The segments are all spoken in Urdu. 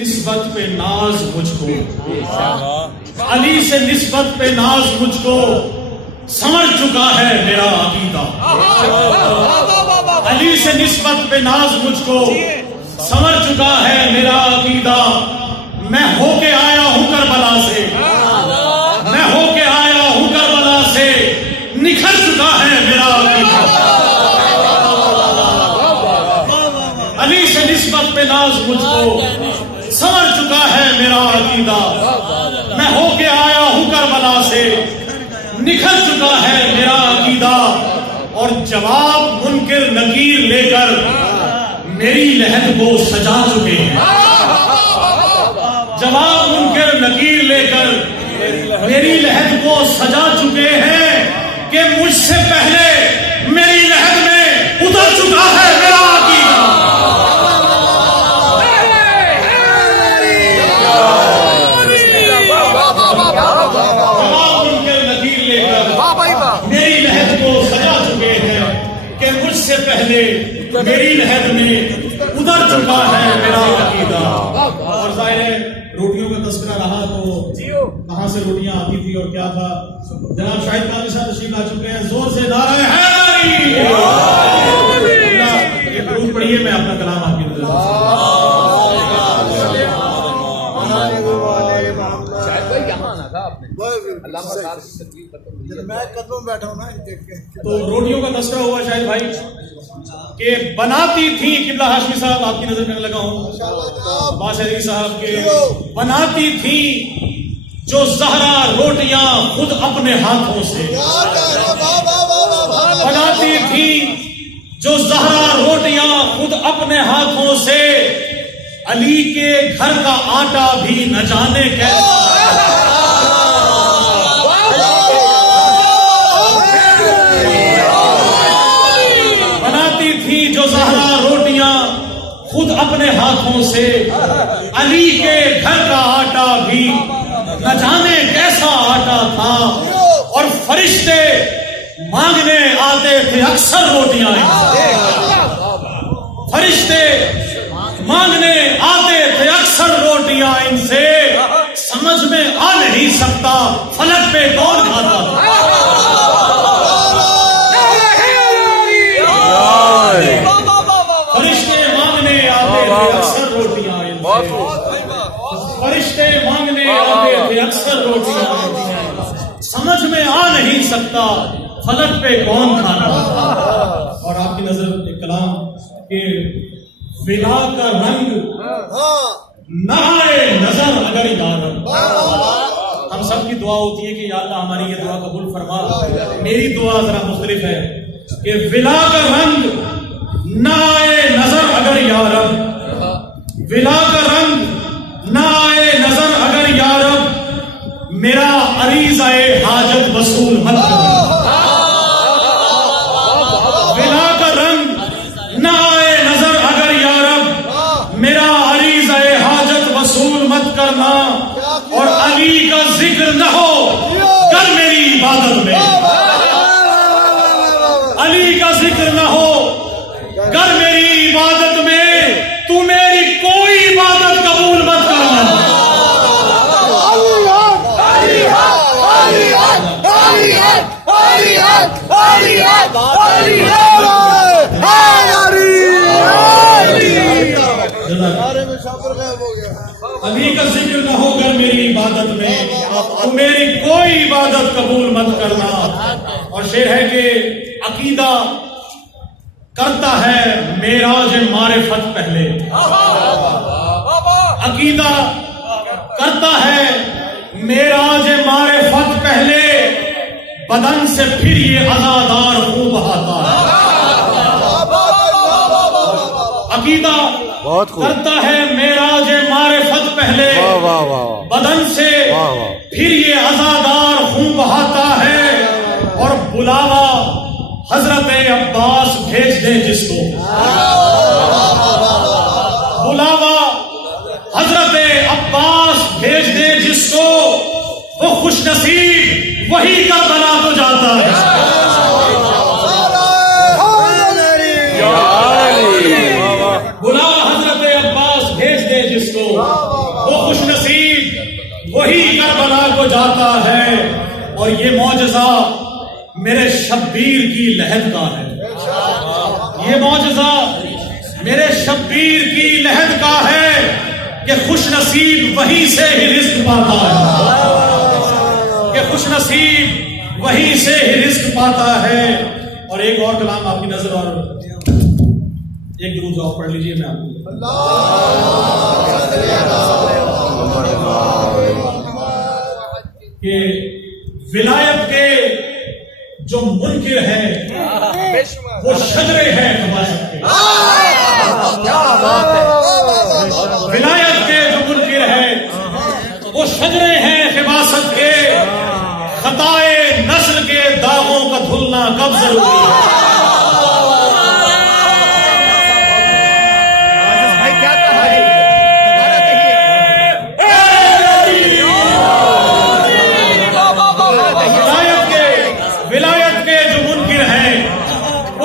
نسبت پہ ناز مجھ کو، علی سے نسبت پہ ناز مجھ کو سمجھ چکا ہے میرا عقیدہ، علی سے نسبت پہ ناز مجھ کو سمجھ چکا ہے میرا عقیدہ، میں ہو کے آیا ہوں کربلا سے، میں ہو کے آیا ہوں کربلا سے، نکھر چکا ہے میرا عقیدہ، علی سے نسبت پہ ناز مجھ کو سمجھ چکا ہے میرا عقیدہ، میں ہو کے آیا ہوں کربلا سے، نکھر چکا ہے میرا عقیدہ، اور جواب منکر نکیر لے کر میری لحد کو سجا چکے ہیں، جواب منکر نکیر لے کر میری لحد کو سجا چکے ہیں کہ مجھ سے پہلے میری لحد میں اتر چکا ہے میرا عقیدہ۔ جواب منکر نکیر لے کر میری لحد کو سجا چکے ہیں کہ مجھ سے پہلے میری لحد میں ادھر چکا ہے میرا عقیدہ۔ اور ظاہر ہے روٹیوں کا تذکرہ رہا تو کہاں سے روٹیاں آتی تھی اور کیا تھا، جناب شاہد قادری صاحب تشریف لا چکے ہیں، زور سے نعرہ حیدری۔ ایک درود پڑھیے، میں اپنا کلام آپ کی نظر تو روٹیوں کا تذکرہ ہوا شاہد بھائی کہ بناتی تھی، قبلہ ہاشمی صاحب آپ کی نظر کرنے لگا ہوں، باشری صاحب کے بناتی تھی جو زہرا روٹیاں خود اپنے ہاتھوں سے، بناتی تھی جو زہرا روٹیاں خود اپنے ہاتھوں سے، علی کے گھر کا آٹا بھی نہ جانے کیسا، بناتی تھی جو زہرا روٹیاں خود اپنے ہاتھوں سے، علی کے گھر کا آٹا بھی نہ جانے کیسا آٹا تھا، اور فرشتے مانگنے آتے تھے اکثر روٹیاں، فرشتے مانگنے آتے تھے اکثر روٹیاں ان سے، سمجھ میں آ نہیں سکتا فلک پہ کون کھاتا تھا، فرشتے مانگنے آتے تھے اکثر روٹیاں ان سے، فرشتے مانگنے آتے تھے اکثر روٹیاں، سمجھ میں آ نہیں سکتا فلک پہ کون کھانا تھا۔ اور آپ کی نظر ایک کلام کہ ولا کا رنگ نہ آئے نظر اگر یارب، ہم سب کی دعا ہوتی ہے کہ یا اللہ ہماری یہ دعا قبول فرما، میری دعا ذرا مختلف ہے کہ ولا کا رنگ نہ آئے نظر اگر یارب، ولا کا رنگ نہ آئے نظر اگر یارب، میرا عریضہ حاجت وصول مت کرنا، ولا کا رنگ نہ آئے نظر اگر یارب، میرا عریضہ حاجت وصول مت کرنا، اور علی کا ذکر نہ ہو کر میری عبادت میں، علی کا ذکر نہ ہو کر میری عبادت میں، تو میری کوئی عبادت قبول مت کرنا۔ علی کا ذکر نہ ہو کر میری عبادت میں، تو میری کوئی عبادت قبول مت کرنا۔ اور شعر ہے کہ عقیدہ کرتا ہے معراج معرفت پہلے، عقیدہ کرتا ہے معراج معرفت پہلے، بدن سے پھر یہ عزادار خون بہاتا ہے، عقیدہ کرتا ہے معراج معرفت پہلے، بدن سے پھر یہ عزادار خون بہاتا ہے، اور بلاوا حضرت عباس بھیج دیں جس کو، بلاوا حضرت عباس بھیج دیں جس کو، وہ خوش نصیب وہی کربلا کو جاتا ہے۔ بلا حضرت عباس بھیج دے جس کو، وہ خوش نصیب وہی کربلا کو جاتا ہے، اور یہ معجزہ میرے شبیر کی لہد کا ہے، یہ معجزہ میرے شبیر کی لہد کا ہے کہ خوش نصیب وہیں سے ہی رزق پاتا ہے، کہ خوش نصیب وہیں سے ہی رزق پاتا ہے۔ اور ایک اور کلام آپ کی نظر، اور ایک درود اور پڑھ لیجئے میں آپ کو، کہ ولایت کے جو منکر ہے وہ شجرے ہیں خباثت کے، ولایت کے جو منکر ہے وہ شجرے ہیں خباثت کے، خطائے نسل کے داغوں کا دھلنا کب ضروری ہے؟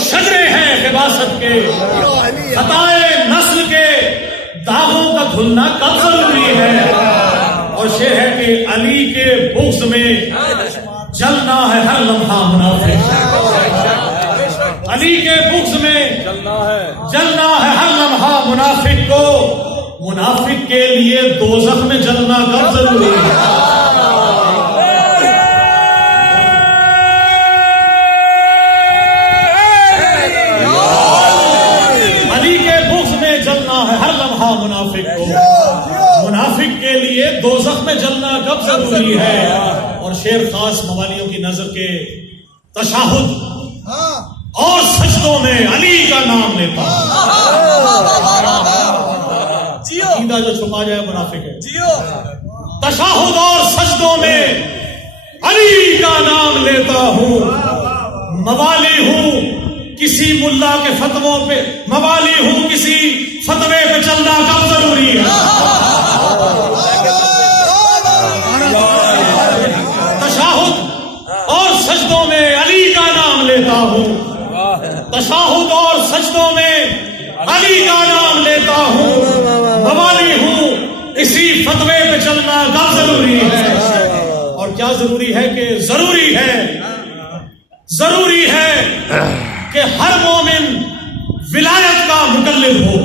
شجرے ہیں خباثت کے، خطائے نسل کے داغوں کا دھلنا کب ضروری ہے؟ اور شعر ہے کہ علی کے بغض میں جلنا ہے ہر لمحہ منافق، علی کے بغض میں جلنا ہے ہر لمحہ منافق کو، منافق کے لیے دوزخ میں جلنا کب ضروری ہے؟ منافق کو، منافق کے لیے دوزخ میں جلنا کب ضروری ہے؟ اور شعر خاص موالیوں کی نظر کے، تشہد اور سجدوں میں علی کا نام لیتا ہوں، عقیدہ جو چھپا جائے منافق ہے، تشہد اور سجدوں میں علی کا نام لیتا ہوں، موالی ہوں کسی ملا کے فتووں پہ، موالی ہوں کسی فتوے پہ چلنا کب ضروری ہے؟ تشہد اور سجدوں میں علی کا نام لیتا ہوں، تشہد اور سجدوں میں علی کا نام لیتا ہوں، موالی ہوں اسی فتوے پہ چلنا کب ضروری ہے؟ اور کیا ضروری ہے؟ کہ ضروری ہے کہ ہر مومن ولایت کا مقلد ہو،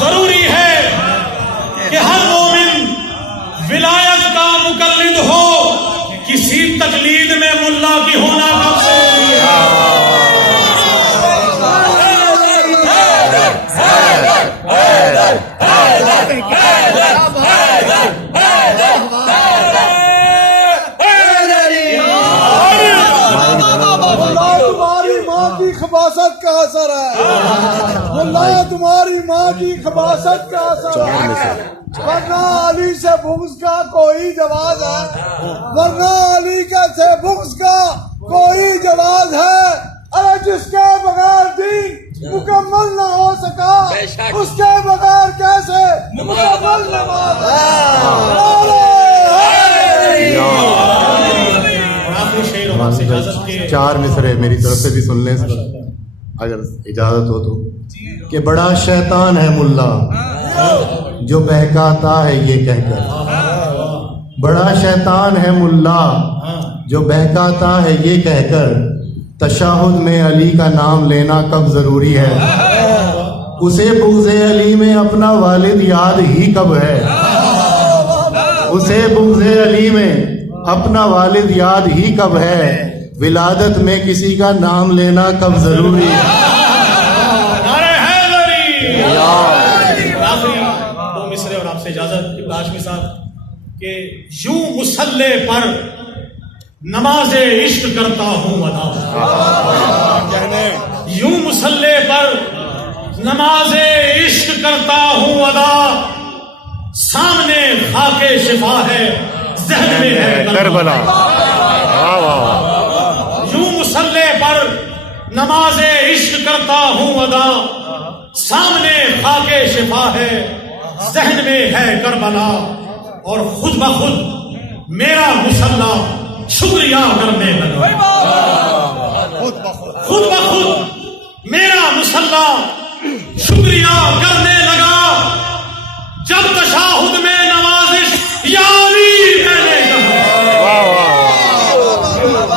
ضروری ہے کہ ہر مومن ولایت کا مقلد ہو، کسی تقلید میں ملا کی ہونا کب ضروری ہے؟ خباثت کا اثر ہے، اللہ تمہاری ماں کی خباثت کا اثر ہے، ورنہ علی سے بغض کا کوئی جواز ہے، ورنہ علی سے بغض کا کوئی جواز ہے۔ ارے جس کے بغیر دین مکمل نہ ہو سکا، اس کے بغیر کیسے مکمل نماز ہے؟ چار مصرے میری طرف سے بھی سن لیں اگر اجازت ہو تو، کہ بڑا شیطان ہے ملا جو بہکاتا ہے یہ کہہ کر، بڑا شیطان ہے ملا جو بہکاتا ہے یہ کہہ کر، تشہد میں علی کا نام لینا کب ضروری ہے؟ اسے بغض علی میں اپنا والد یاد ہی کب ہے؟ اسے بغض علی میں اپنا والد یاد ہی کب ہے؟ ولادت میں کسی کا نام لینا کب ضروری ہے؟ دو مصرے اور آپ سے اجازت ہاشمی صاحب، کہ یوں مصلے پر نماز عشق کرتا ہوں ادا، یوں مصلے پر نماز عشق کرتا ہوں ادا، سامنے خاک شفا ہے ذہن میں ہے کربلا، یوں مصلے پر نماز عشق کرتا ہوں ادا، سامنے خاک شفا ہے ذہن میں ہے کربلا، اور خود بخود میرا مصلی شکریہ کرنے لگا، خود بخود میرا مصلی شکریہ کر